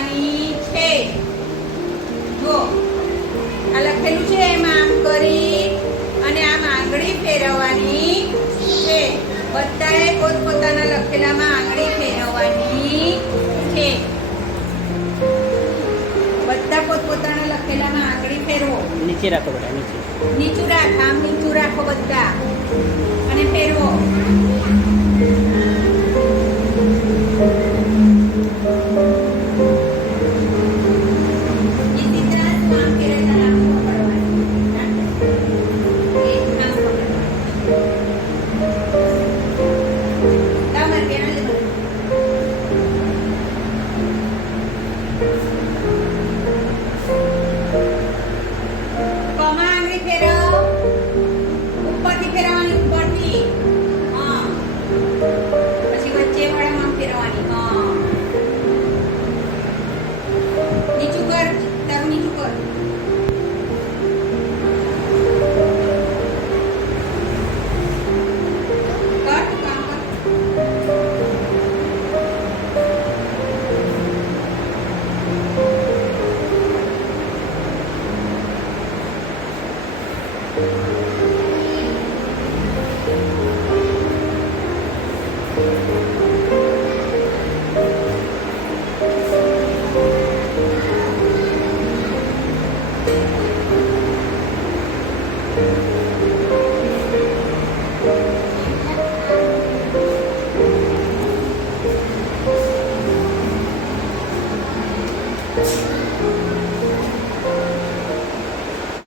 ફેરવવાની છે. જો આ લખેલું છે એમાં આમ કરી અને આમ આંગળી ફેરવવાની છે. બધાએ પોતપોતાના લખેલામાં આંગળી ફેરવવાની છે. બધા પોતપોતાના લખેલામાં આંગળી ફેરવો. નીચે રાખો બેટા, નીચે. નીચું રાખ, આમ નીચું રાખો બધા અને ફેરવો. इसी तरह से आम फेरवता आम पकड़વાની. એ આમ પકડવાનું. લાવ મારી બેન લે મને. કમા આંગળી ફેરવ. ઉપરથી ફેરવવાની, ઉપરથી. હા. પછી વચ્ચે વાળામાં ફેરવવાની. હા. નીચું કર, તારું નીચું કર. કર, કામ કર.